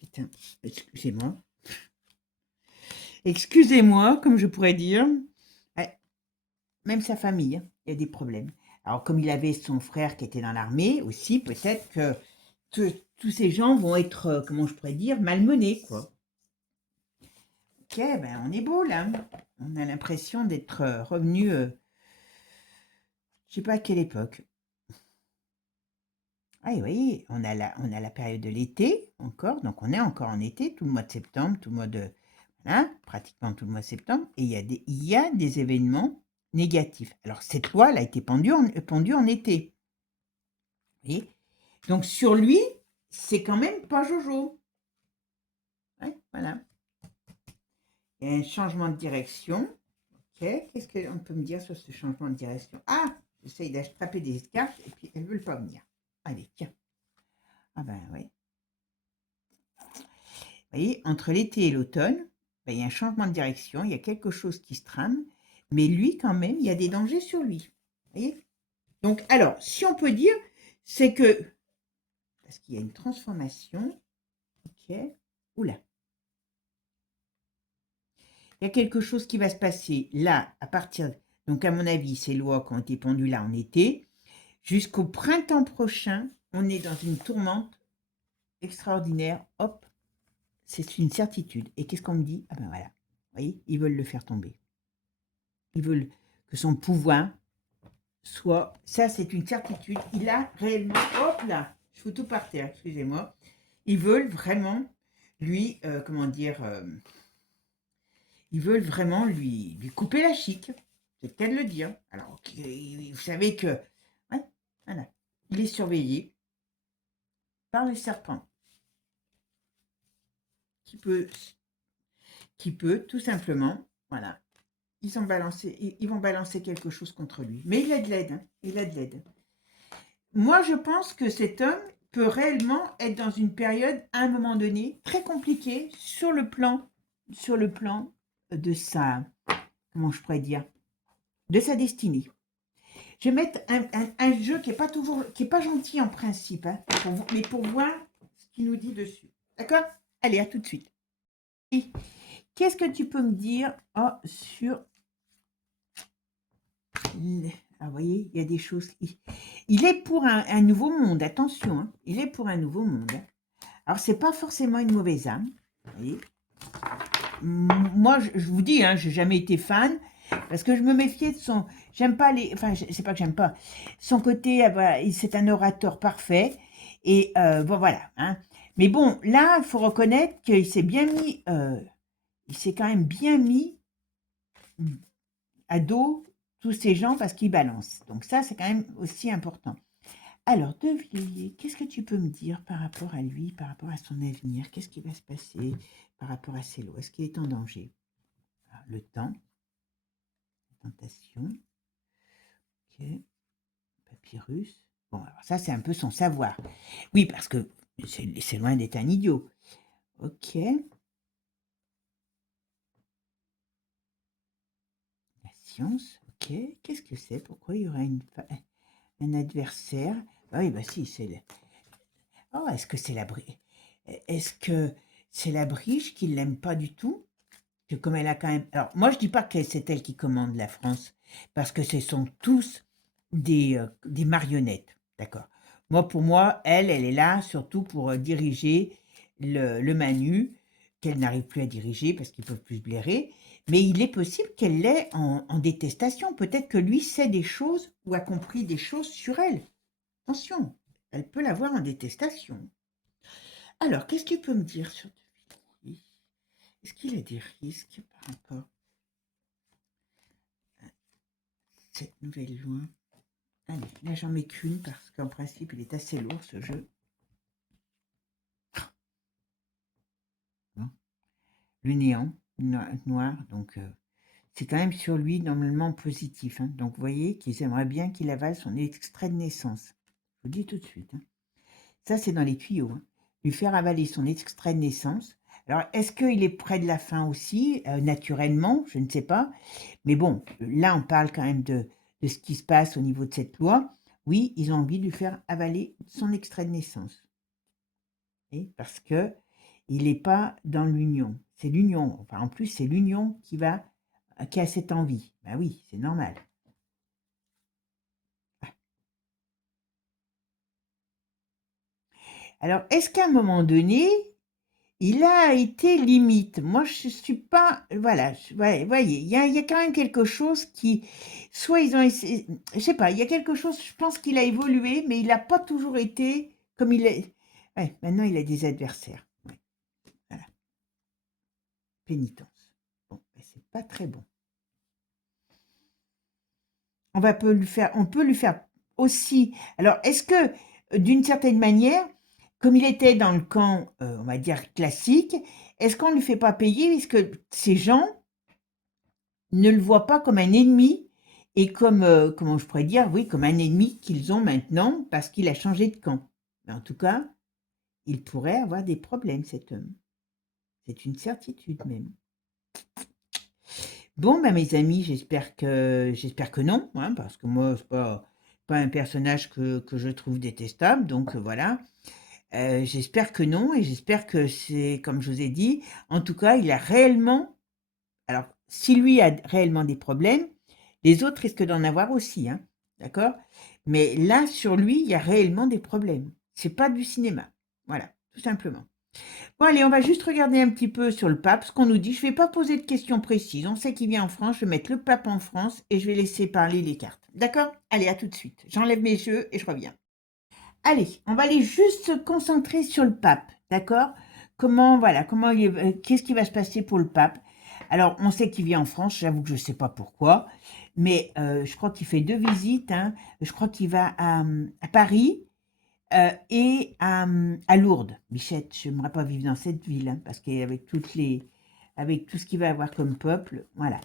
Putain, excusez-moi. Excusez-moi, comme je pourrais dire. Même sa famille, hein, il y a des problèmes. Alors, comme il avait son frère qui était dans l'armée aussi, peut-être que tous ces gens vont être, comment je pourrais dire, malmenés, quoi. Ok, ben on est beau là. On a l'impression d'être revenu, je sais pas à quelle époque. Ah, oui, voyez, on a la période de l'été encore, donc on est encore en été, tout le mois de septembre, tout le mois de, voilà, pratiquement tout le mois de septembre, et il y a des événements négatifs. Alors cette loi, elle a été pendue en été. Vous voyez. Donc sur lui, c'est quand même pas Jojo. Ouais, voilà. Il y a un changement de direction. Ok, qu'est-ce qu'on peut me dire sur ce changement de direction? Ah, j'essaye d'attraper des cartes et puis elles ne veulent pas venir. Allez, tiens. Ah ben oui. Vous voyez, entre l'été et l'automne, ben, il y a un changement de direction, il y a quelque chose qui se trame, mais lui quand même, il y a des dangers sur lui. Vous voyez. Donc alors, si on peut dire, c'est que, parce qu'il y a une transformation, ok, oula. Il y a quelque chose qui va se passer là, à partir, donc à mon avis, ces lois qui ont été pendues là en été, jusqu'au printemps prochain, on est dans une tourmente extraordinaire, hop, c'est une certitude. Et qu'est-ce qu'on me dit? Ah ben voilà, vous voyez, ils veulent le faire tomber. Ils veulent que son pouvoir soit, ça c'est une certitude, il a réellement, hop là, je fous tout par terre, excusez-moi, ils veulent vraiment lui, comment dire, ils veulent vraiment lui couper la chic. C'est le cas de le dire. Alors, vous savez que, ouais, voilà, il est surveillé par le serpent qui peut tout simplement, voilà, ils vont balancer quelque chose contre lui. Mais il a de l'aide, hein, il a de l'aide. Moi, je pense que cet homme peut réellement être dans une période, à un moment donné, très compliquée sur le plan de sa, comment je pourrais dire, de sa destinée. Je vais mettre un jeu qui est pas gentil en principe, hein, mais pour voir ce qu'il nous dit dessus. D'accord? Allez, à tout de suite. Qu'est-ce que tu peux me dire sur... Ah, vous voyez, il y a des choses... Il est pour un nouveau monde, attention, hein. Il est pour un nouveau monde. Hein. Alors, c'est pas forcément une mauvaise âme, vous voyez. Moi, je vous dis, hein, j'ai jamais été fan, parce que je me méfiais de son... J'aime pas les... Enfin, c'est pas que j'aime pas. Son côté, c'est un orateur parfait, et bon, voilà. Hein. Mais bon, là, il faut reconnaître qu'il s'est bien mis... il s'est quand même bien mis à dos tous ces gens parce qu'ils balancent. Donc ça, c'est quand même aussi important. Alors, De Villiers, qu'est-ce que tu peux me dire par rapport à lui, par rapport à son avenir? Qu'est-ce qui va se passer par rapport à ses lois? Est-ce qu'il est en danger? Alors, le temps, la tentation, ok, papyrus. Bon, alors ça, c'est un peu son savoir. Oui, parce que c'est loin d'être un idiot. Ok. La science, ok. Qu'est-ce que c'est? Pourquoi il y aurait un adversaire? Ah oui, bah si, c'est... Oh, est-ce que c'est la Briche qui l'aime pas du tout? Que comme elle a quand même... Alors, moi, je dis pas que c'est elle qui commande la France, parce que ce sont tous des marionnettes, d'accord? Moi, pour moi, elle est là surtout pour diriger le Manu, qu'elle n'arrive plus à diriger parce qu'ils peuvent plus se blairer. Mais il est possible qu'elle l'ait en détestation. Peut-être que lui sait des choses ou a compris des choses sur elle. Attention, elle peut l'avoir en détestation. Alors, qu'est-ce que tu peux me dire sur lui? Est-ce qu'il a des risques par rapport à cette nouvelle loi? Allez, là j'en mets qu'une parce qu'en principe il est assez lourd ce jeu. Bon. Le néant, noir, donc c'est quand même sur lui normalement positif. Hein. Donc vous voyez qu'ils aimeraient bien qu'il avale son extrait de naissance. Je vous le dis tout de suite. Hein. Ça c'est dans les tuyaux. Hein. Lui faire avaler son extrait de naissance. Alors, est-ce qu'il est près de la fin aussi, naturellement? Je ne sais pas. Mais bon, là, on parle quand même de ce qui se passe au niveau de cette loi. Oui, ils ont envie de lui faire avaler son extrait de naissance. Et parce que il n'est pas dans l'union. C'est l'union. Enfin, en plus, c'est l'union qui a cette envie. Ben oui, c'est normal. Alors, est-ce qu'à un moment donné, il a été limite. Moi, je suis pas... Voilà, voyez, il y a quand même quelque chose qui... Soit ils ont essayé... Je sais pas, il y a quelque chose, je pense qu'il a évolué, mais il n'a pas toujours été comme il est... Ouais, maintenant, il a des adversaires. Ouais, voilà, pénitence. Bon, ben, c'est pas très bon. On peut lui faire aussi... Alors, est-ce que, d'une certaine manière, comme il était dans le camp, on va dire, classique, est-ce qu'on ne lui fait pas payer? Est-ce que ces gens ne le voient pas comme un ennemi et comme, comment je pourrais dire, oui, comme un ennemi qu'ils ont maintenant parce qu'il a changé de camp. Mais en tout cas, il pourrait avoir des problèmes, cet homme. C'est une certitude même. Bon, bah, mes amis, j'espère que non, hein, parce que moi, c'est pas un personnage que je trouve détestable, donc voilà. J'espère que non, et j'espère que c'est, comme je vous ai dit, en tout cas, il a réellement... Alors, si lui a réellement des problèmes, les autres risquent d'en avoir aussi, hein, d'accord? Mais là, sur lui, il y a réellement des problèmes. C'est pas du cinéma. Voilà, tout simplement. Bon, allez, on va juste regarder un petit peu sur le pape, ce qu'on nous dit. Je vais pas poser de questions précises. On sait qu'il vient en France. Je vais mettre le pape en France et je vais laisser parler les cartes. D'accord? Allez, à tout de suite. J'enlève mes jeux et je reviens. Allez, on va aller juste se concentrer sur le pape, d'accord? Voilà, qu'est-ce qui va se passer pour le pape? Alors, on sait qu'il vient en France, j'avoue que je ne sais pas pourquoi, mais je crois qu'il fait 2 visites, hein. Je crois qu'il va à Paris et à Lourdes. Bichette, je n'aimerais pas vivre dans cette ville, hein, parce qu'avec avec tout ce qu'il va avoir comme peuple, voilà.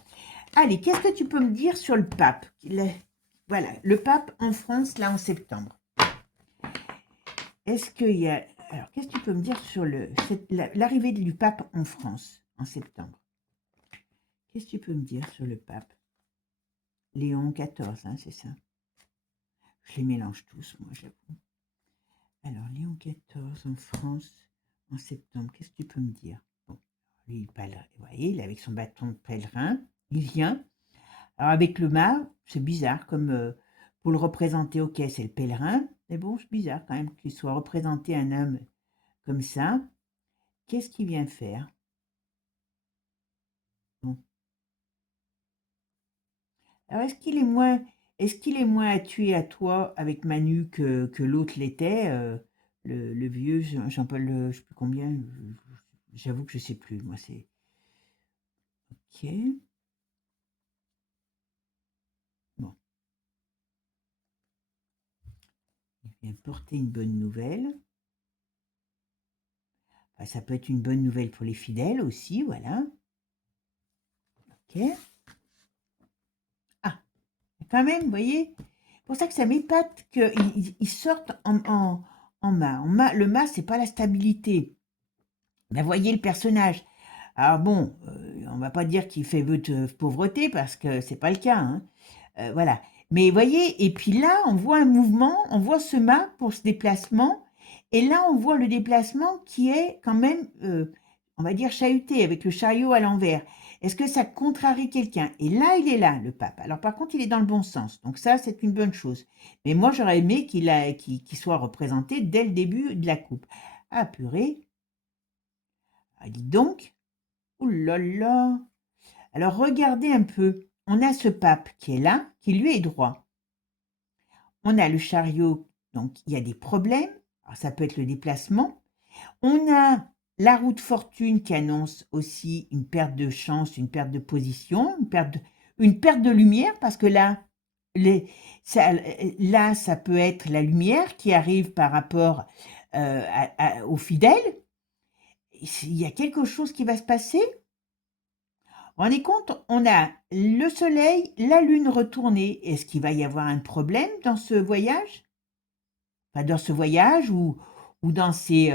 Allez, qu'est-ce que tu peux me dire sur le pape? Voilà, le pape en France, là, en septembre. Est-ce qu'il y a... Alors, qu'est-ce que tu peux me dire sur l'arrivée du pape en France en septembre? Qu'est-ce que tu peux me dire sur le pape? Léon XIV, hein, c'est ça? Je les mélange tous, moi, j'avoue. Alors, Léon XIV en France en septembre, qu'est-ce que tu peux me dire? Bon, Vous voyez, il est avec son bâton de pèlerin, il vient. Alors avec le mât, c'est bizarre, comme pour le représenter, ok, c'est le pèlerin, mais bon, c'est bizarre quand même qu'il soit représenté un homme comme ça. Qu'est-ce qu'il vient faire? Bon. Alors est-ce qu'il est moins à tuer à toi avec Manu que l'autre l'était, le vieux Jean-Paul, je sais plus combien, j'avoue que je sais plus, moi c'est. Ok, bon, il vient porter une bonne nouvelle. Enfin, ça peut être une bonne nouvelle pour les fidèles aussi, voilà. Ok. Ah, quand même, vous voyez, c'est pour ça que ça m'épate qu'ils sortent en mât. Le mât, c'est pas la stabilité. Ben, voyez le personnage. Alors bon, on va pas dire qu'il fait vœu de pauvreté parce que c'est pas le cas, hein. Voilà. Mais voyez, et puis là, on voit un mouvement, on voit ce mât pour ce déplacement, et là, on voit le déplacement qui est quand même, on va dire, chahuté, avec le chariot à l'envers. Est-ce que ça contrarie quelqu'un? Et là, il est là, le pape. Alors par contre, il est dans le bon sens. Donc ça, c'est une bonne chose. Mais moi, j'aurais aimé qu'il soit représenté dès le début de la coupe. Ah purée. Ah, dis donc. Ouh là là. Alors regardez un peu. On a ce pape qui est là, qui lui est droit. On a le chariot, donc il y a des problèmes. Alors, ça peut être le déplacement. On a la roue de fortune qui annonce aussi une perte de chance, une perte de position, une perte de lumière, parce que là, ça peut être la lumière qui arrive par rapport aux fidèles. Il y a quelque chose qui va se passer. Vous vous rendez compte, on a le soleil, la lune retournée. Est-ce qu'il va y avoir un problème dans ce voyage? Enfin, dans ce voyage ou dans ces...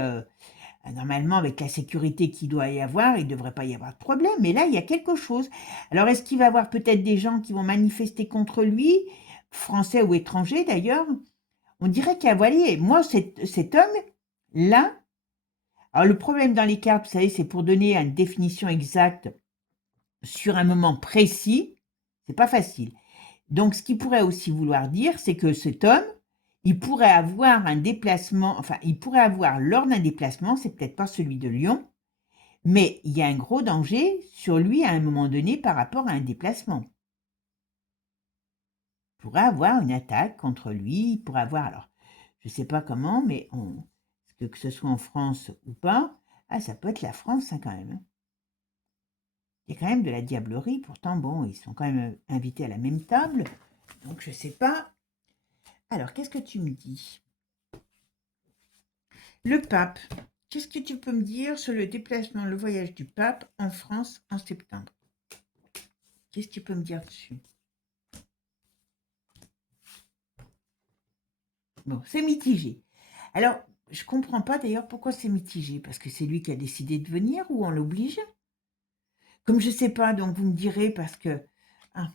normalement, avec la sécurité qu'il doit y avoir, il ne devrait pas y avoir de problème. Mais là, il y a quelque chose. Alors, est-ce qu'il va y avoir peut-être des gens qui vont manifester contre lui, français ou étrangers d'ailleurs? On dirait qu'il y a, voyez, moi, cet homme, là, alors le problème dans les cartes, vous savez, c'est pour donner une définition exacte sur un moment précis, c'est pas facile. Donc, ce qui pourrait aussi vouloir dire, c'est que cet homme, il pourrait avoir un déplacement, enfin, il pourrait avoir lors d'un déplacement, c'est peut-être pas celui de Lyon, mais il y a un gros danger sur lui à un moment donné par rapport à un déplacement. Il pourrait avoir une attaque contre lui, il pourrait avoir, alors, je ne sais pas comment, mais que ce soit en France ou pas, ah, ça peut être la France hein, quand même. Hein. Il y a quand même de la diablerie, pourtant, bon, ils sont quand même invités à la même table, donc je ne sais pas. Alors, qu'est-ce que tu me dis? Le pape. Qu'est-ce que tu peux me dire sur le déplacement, le voyage du pape en France en septembre? Qu'est-ce que tu peux me dire dessus? Bon, c'est mitigé. Alors, je comprends pas d'ailleurs pourquoi c'est mitigé. Parce que c'est lui qui a décidé de venir ou on l'oblige? Comme je sais pas, donc vous me direz parce que... Ah.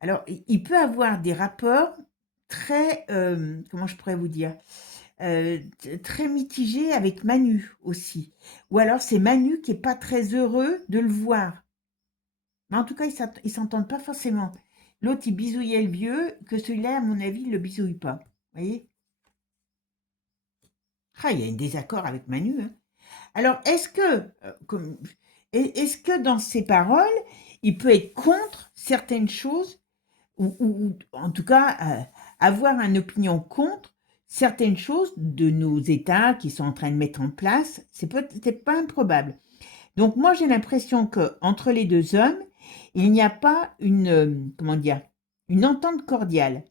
Alors, il peut avoir des rapports très... comment je pourrais vous dire? Très mitigés avec Manu aussi. Ou alors c'est Manu qui est pas très heureux de le voir. Mais en tout cas, ils s'entendent pas forcément. L'autre, il bisouillait le vieux, que celui-là, à mon avis, il le bisouille pas. Vous voyez? Ah, il y a un désaccord avec Manu. Hein. Alors, est-ce que dans ses paroles, il peut être contre certaines choses, ou en tout cas, avoir une opinion contre certaines choses de nos États qui sont en train de mettre en place? C'est peut-être pas improbable. Donc, moi, j'ai l'impression que entre les deux hommes, il n'y a pas comment dire, une entente cordiale.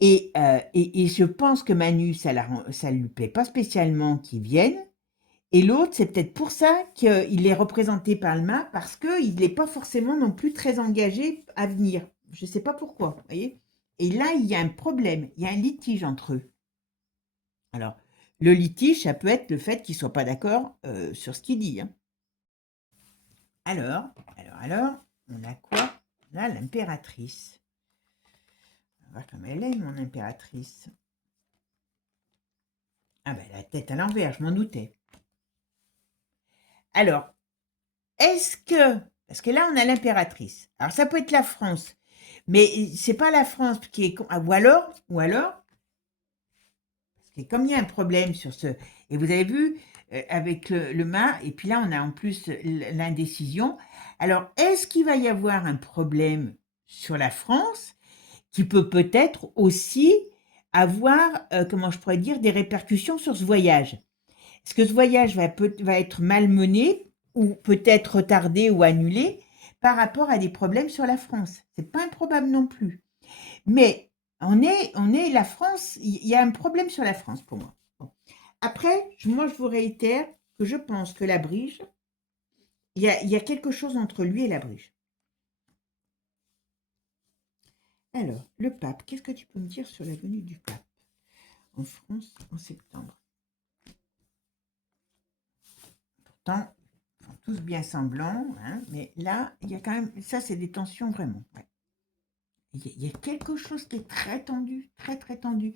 Et je pense que Manu, ça lui plaît pas spécialement qu'il vienne. Et l'autre, c'est peut-être pour ça qu'il est représenté par le mât, parce qu'il n'est pas forcément non plus très engagé à venir. Je ne sais pas pourquoi, vous voyez. Et là, il y a un problème, il y a un litige entre eux. Alors, le litige, ça peut être le fait qu'ils ne soient pas d'accord sur ce qu'il dit. Hein. Alors, on a quoi? On a l'impératrice. On va voir comme elle est, mon impératrice. Ah ben, la tête à l'envers, je m'en doutais. Alors, est-ce que, parce que là, on a l'impératrice. Alors, ça peut être la France, mais c'est pas la France qui est, ou alors, parce que comme il y a un problème sur ce, et vous avez vu, avec le mât, et puis là, on a en plus l'indécision. Alors, est-ce qu'il va y avoir un problème sur la France qui peut peut-être aussi avoir, comment je pourrais dire, des répercussions sur ce voyage? Est-ce que ce voyage va être malmené ou peut-être retardé ou annulé par rapport à des problèmes sur la France? C'est pas improbable non plus. Mais on est la France, il y a un problème sur la France pour moi. Bon. Après, moi je vous réitère que je pense que la Brige, il y a quelque chose entre lui et la Brige. Alors, le pape, qu'est-ce que tu peux me dire sur la venue du pape en France en septembre? Pourtant, ils font tous bien semblants, hein, mais là, il y a quand même, ça c'est des tensions vraiment. Ouais. Il y a quelque chose qui est très tendu, très très tendu.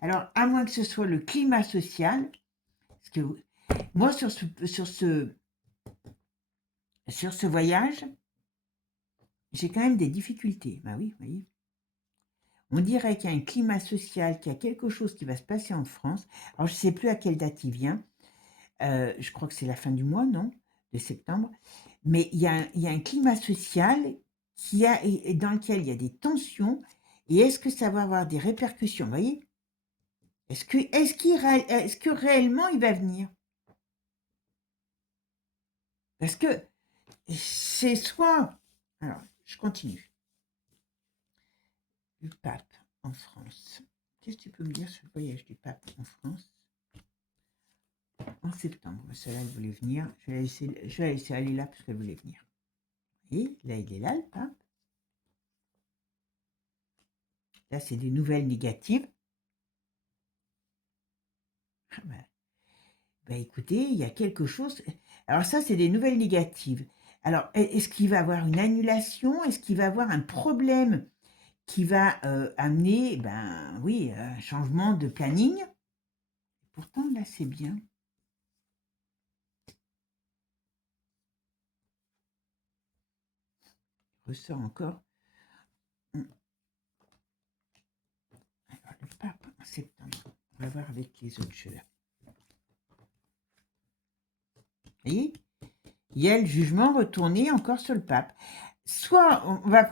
Alors, à moins que ce soit le climat social, parce que moi, sur ce voyage, j'ai quand même des difficultés. Bah oui, vous voyez. On dirait qu'il y a un climat social, qu'il y a quelque chose qui va se passer en France. Alors, je ne sais plus à quelle date il vient. Je crois que c'est la fin du mois, non? De septembre. Mais il y a un climat social et dans lequel il y a des tensions. Et est-ce que ça va avoir des répercussions? Vous voyez? Est-ce que réellement il va venir? Parce que c'est soit... Alors, je continue. Le pape en France. Qu'est-ce que tu peux me dire sur le voyage du pape en France en septembre? Celle-là, elle voulait venir. Je vais la laisser aller là parce qu'elle voulait venir. Et là, il est là, le pape. Là, c'est des nouvelles négatives. Ah ben, écoutez, il y a quelque chose. Alors ça, c'est des nouvelles négatives. Alors, est-ce qu'il va avoir une annulation? Est-ce qu'il va avoir un problème qui va amener, ben oui, un changement de planning? Pourtant, là, c'est bien. Ressort encore. Alors, le pape en septembre. On va voir avec les autres jeux là. Vous voyez? Il y a le jugement retourné encore sur le pape. Soit on va...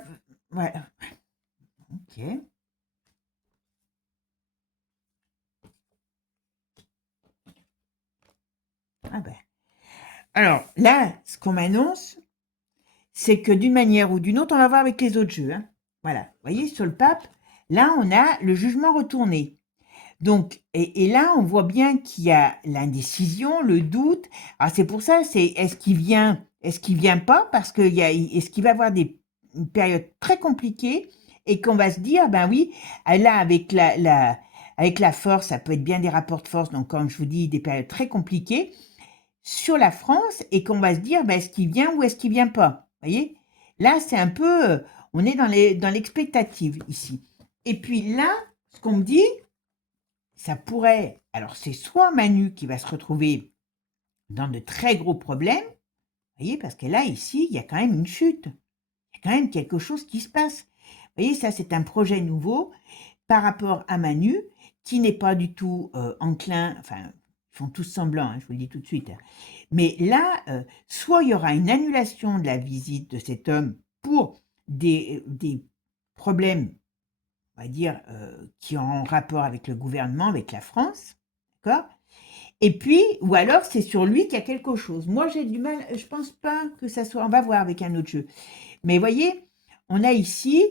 Ouais. Ok. Ah ben. Alors là, ce qu'on m'annonce, c'est que d'une manière ou d'une autre, on va voir avec les autres jeux. Hein. Voilà. Vous voyez, sur le pape, là, on a le jugement retourné. Donc, et là, on voit bien qu'il y a l'indécision, le doute. Alors, c'est pour ça, c'est est-ce qu'il vient pas, parce que est-ce qu'il va avoir une période très compliquée et qu'on va se dire, ben oui, là, avec la force, ça peut être bien des rapports de force, donc comme je vous dis, des périodes très compliquées sur la France et qu'on va se dire, ben, est-ce qu'il vient ou est-ce qu'il vient pas? Vous voyez? Là, c'est un peu, on est dans l'expectative ici. Et puis là, ce qu'on me dit, ça pourrait, alors c'est soit Manu qui va se retrouver dans de très gros problèmes, vous voyez, parce que là, ici, il y a quand même une chute. Il y a quand même quelque chose qui se passe. Vous voyez, ça, c'est un projet nouveau par rapport à Manu, qui n'est pas du tout enclin, enfin, ils font tous semblant, hein, je vous le dis tout de suite. Hein. Mais là, soit il y aura une annulation de la visite de cet homme pour des problèmes, on va dire, qui ont un rapport avec le gouvernement, avec la France, d'accord? Et puis, ou alors c'est sur lui qu'il y a quelque chose. Moi, j'ai du mal, je pense pas que ça soit, on va voir avec un autre jeu. Mais voyez, on a ici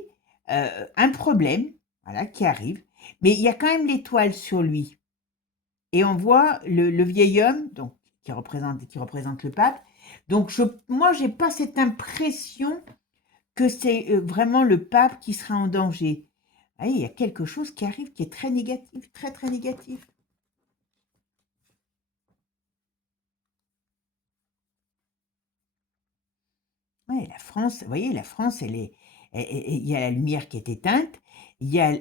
un problème, voilà, qui arrive, mais il y a quand même l'étoile sur lui. Et on voit le vieil homme, donc qui représente le pape. Donc moi, j'ai pas cette impression que c'est vraiment le pape qui sera en danger. Vous voyez, il y a quelque chose qui arrive qui est très négatif, très très négatif. Ouais, la France, vous voyez, la France, il y a la lumière qui est éteinte, il y a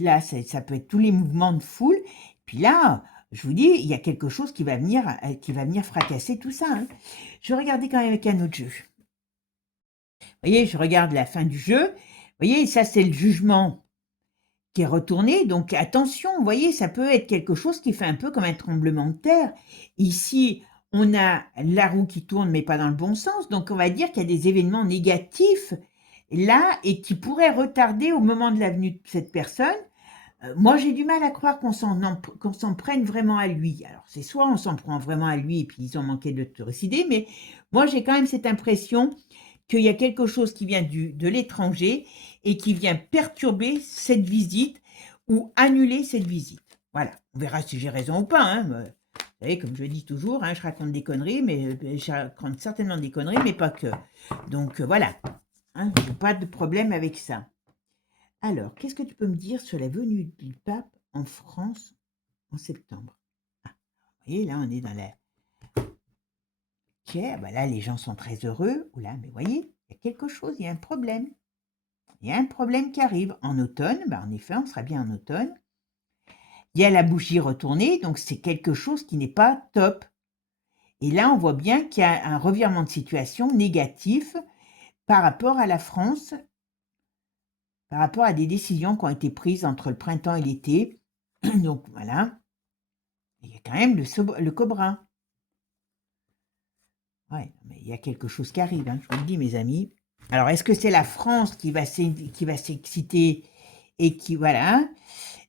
là, ça peut être tous les mouvements de foule, puis là, je vous dis, il y a quelque chose qui va venir fracasser tout ça, hein. Je vais regarder quand même avec un autre jeu. Vous voyez, je regarde la fin du jeu. Vous voyez, ça, c'est le jugement qui est retourné. Donc, attention, vous voyez, ça peut être quelque chose qui fait un peu comme un tremblement de terre. Ici, on a la roue qui tourne, mais pas dans le bon sens. Donc, on va dire qu'il y a des événements négatifs là et qui pourraient retarder au moment de la venue de cette personne. Moi, j'ai du mal à croire qu'on s'en prenne vraiment à lui. Alors, c'est soit on s'en prend vraiment à lui et puis ils ont manqué d'autorité, mais moi, j'ai quand même cette impression qu'il y a quelque chose qui vient de l'étranger et qui vient perturber cette visite ou annuler cette visite. Voilà, on verra si j'ai raison ou pas, hein. Vous savez, comme je dis toujours, hein, je raconte des conneries, mais je raconte certainement des conneries, mais pas que. Donc voilà, hein, je n'ai pas de problème avec ça. Alors, qu'est-ce que tu peux me dire sur la venue du pape en France en septembre? Ah, vous voyez, là, on est dans la... Ok, bah là, les gens sont très heureux. Oula, mais voyez, il y a quelque chose, il y a un problème. Il y a un problème qui arrive. En automne, bah en effet, on sera bien en automne. Il y a la bougie retournée, donc c'est quelque chose qui n'est pas top. Et là, on voit bien qu'il y a un revirement de situation négatif par rapport à la France, par rapport à des décisions qui ont été prises entre le printemps et l'été. Donc voilà, il y a quand même le cobra. Ouais, mais il y a quelque chose qui arrive, hein, je vous le dis, mes amis. Alors, est-ce que c'est la France qui va s'exciter et qui, voilà,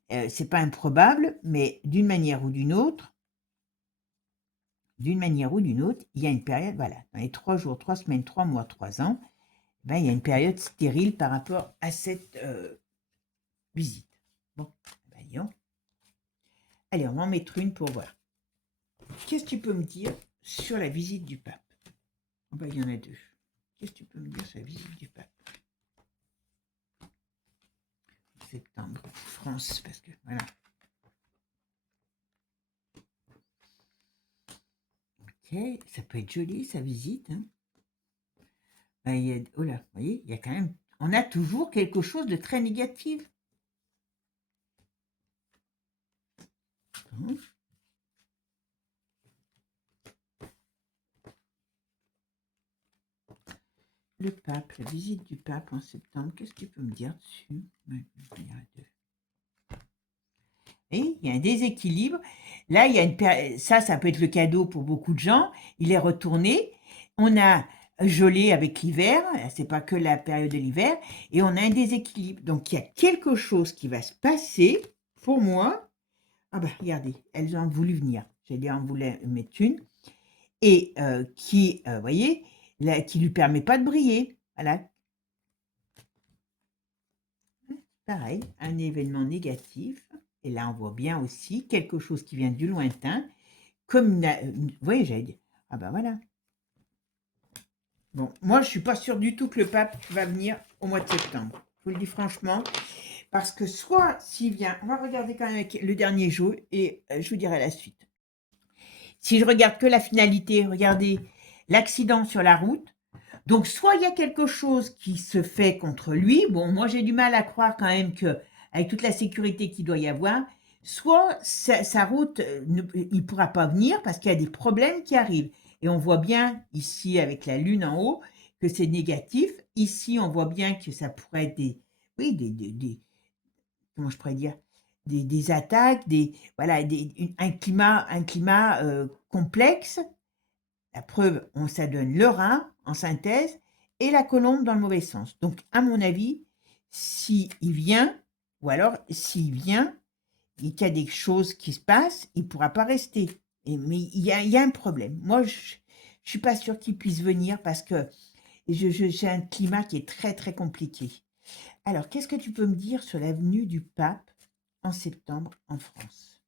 c'est pas improbable, mais d'une manière ou d'une autre, il y a une période, voilà, dans les 3 jours, 3 semaines, 3 mois, 3 ans, ben, il y a une période stérile par rapport à cette visite. Bon, ben, disons. Allez, on va en mettre une pour voir. Qu'est-ce que tu peux me dire sur la visite du pape? Oh, ben, il y en a deux. Qu'est-ce que tu peux me dire sur la visite du pape? Septembre, France, parce que voilà. Ok, ça peut être joli sa visite, hein. Ben, oh là, vous voyez, il y a quand même, on a toujours quelque chose de très négatif. Le pape, la visite du pape en septembre, qu'est-ce que tu peux me dire dessus? Et il y a un déséquilibre. Là, il y a ça peut être le cadeau pour beaucoup de gens. Il est retourné. On a gelé avec l'hiver. C'est pas que la période de l'hiver. Et on a un déséquilibre. Donc, il y a quelque chose qui va se passer pour moi. Ah ben, regardez, elles ont voulu venir. J'ai dit, on voulait mettre une. Et qui, vous voyez, qui lui permet pas de briller. Voilà. Pareil, un événement négatif. Et là, on voit bien aussi quelque chose qui vient du lointain, comme vous voyez, j'allais dire, ah ben voilà. Bon, moi, je suis pas sûre du tout que le pape va venir au mois de septembre. Je vous le dis franchement, parce que soit s'il vient, on va regarder quand même avec le dernier jour et je vous dirai la suite. Si je regarde que la finalité, regardez l'accident sur la route. Donc, soit il y a quelque chose qui se fait contre lui. Bon, moi, j'ai du mal à croire quand même que, avec toute la sécurité qu'il doit y avoir, soit sa route, il ne pourra pas venir parce qu'il y a des problèmes qui arrivent. Et on voit bien ici avec la lune en haut que c'est négatif. Ici, on voit bien que ça pourrait être oui, comment je pourrais dire, des attaques, voilà, un climat complexe. La preuve, ça donne le rein en synthèse et la colombe dans le mauvais sens. Donc, à mon avis, s'il vient, ou alors s'il vient et qu'il y a des choses qui se passent, il ne pourra pas rester. Mais il y a un problème. Moi, je ne suis pas sûre qu'il puisse venir parce que j'ai un climat qui est très, très compliqué. Alors, qu'est-ce que tu peux me dire sur la venue du pape en septembre en France?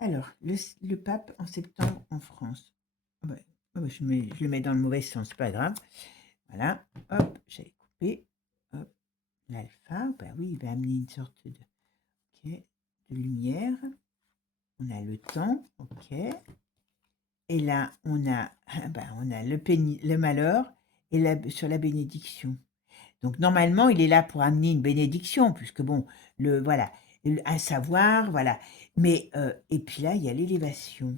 Alors, le pape en septembre en France. Ouais, je le mets dans le mauvais sens, c'est pas grave. Voilà, hop, j'allais couper. Hop, l'alpha, ben oui, il va amener une sorte de lumière. On a le temps, ok. Et là, on a le malheur et sur la bénédiction. Donc normalement, il est là pour amener une bénédiction puisque bon, voilà, un savoir, voilà. Mais et puis là, il y a l'élévation.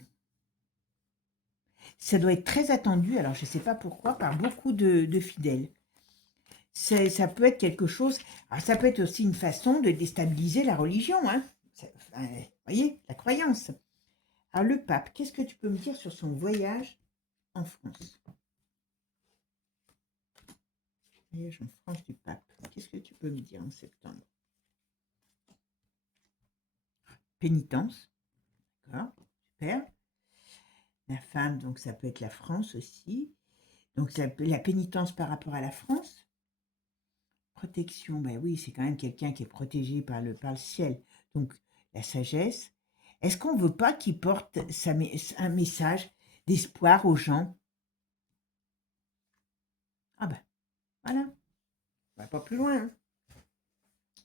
Ça doit être très attendu, alors je ne sais pas pourquoi, par beaucoup de fidèles. Ça peut être quelque chose, alors ça peut être aussi une façon de déstabiliser la religion, hein. Enfin, vous voyez, la croyance. Alors le pape, qu'est-ce que tu peux me dire sur son voyage en France? Voyage en France du pape. Qu'est-ce que tu peux me dire en septembre? Pénitence, d'accord, super. La femme, donc ça peut être la France aussi. Donc la pénitence par rapport à la France. Protection, ben oui, c'est quand même quelqu'un qui est protégé par le ciel. Donc la sagesse. Est-ce qu'on ne veut pas qu'il porte un message d'espoir aux gens? Ah ben, voilà, on va pas plus loin, hein.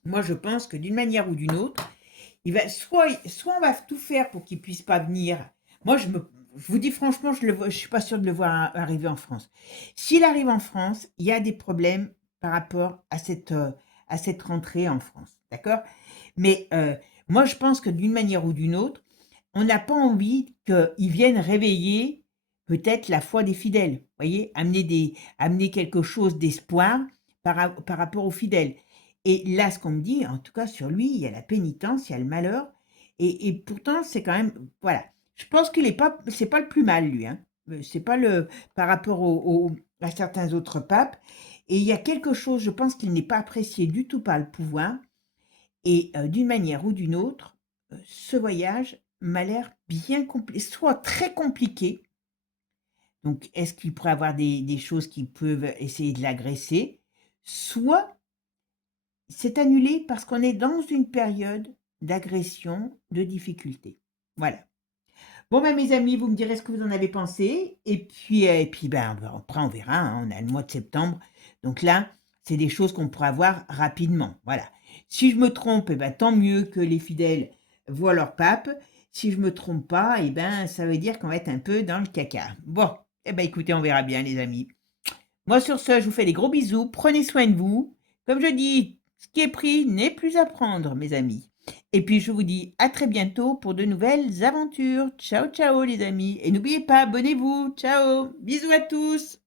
Moi, je pense que d'une manière ou d'une autre, il va soit on va tout faire pour qu'il puisse pas venir. Moi, je vous dis franchement, je suis pas sûre de le voir arriver en France. S'il arrive en France, il y a des problèmes par rapport à cette rentrée en France, d'accord? Mais moi, je pense que d'une manière ou d'une autre, on n'a pas envie qu'ils viennent réveiller peut-être la foi des fidèles, vous voyez, amener quelque chose d'espoir par rapport aux fidèles. Et là, ce qu'on me dit, en tout cas sur lui, il y a la pénitence, il y a le malheur, et pourtant, c'est quand même, voilà. Je pense qu'il est pas, c'est pas le plus mal, lui, hein. C'est pas par rapport à certains autres papes. Et il y a quelque chose, je pense qu'il n'est pas apprécié du tout par le pouvoir. Et d'une manière ou d'une autre, ce voyage m'a l'air bien compliqué, soit très compliqué. Donc, est-ce qu'il pourrait avoir des choses qui peuvent essayer de l'agresser? Soit c'est annulé parce qu'on est dans une période d'agression, de difficulté. Voilà. Bon, ben, mes amis, vous me direz ce que vous en avez pensé. Et puis ben, après, on verra, hein, on a le mois de septembre. Donc là, c'est des choses qu'on pourra voir rapidement. Voilà. Si je me trompe, eh ben, tant mieux que les fidèles voient leur pape. Si je me trompe pas, eh ben, ça veut dire qu'on va être un peu dans le caca. Bon, eh ben, écoutez, on verra bien, les amis. Moi, sur ce, je vous fais des gros bisous. Prenez soin de vous. Comme je dis, ce qui est pris n'est plus à prendre, mes amis. Et puis, je vous dis à très bientôt pour de nouvelles aventures. Ciao, ciao, les amis. Et n'oubliez pas, abonnez-vous. Ciao. Bisous à tous.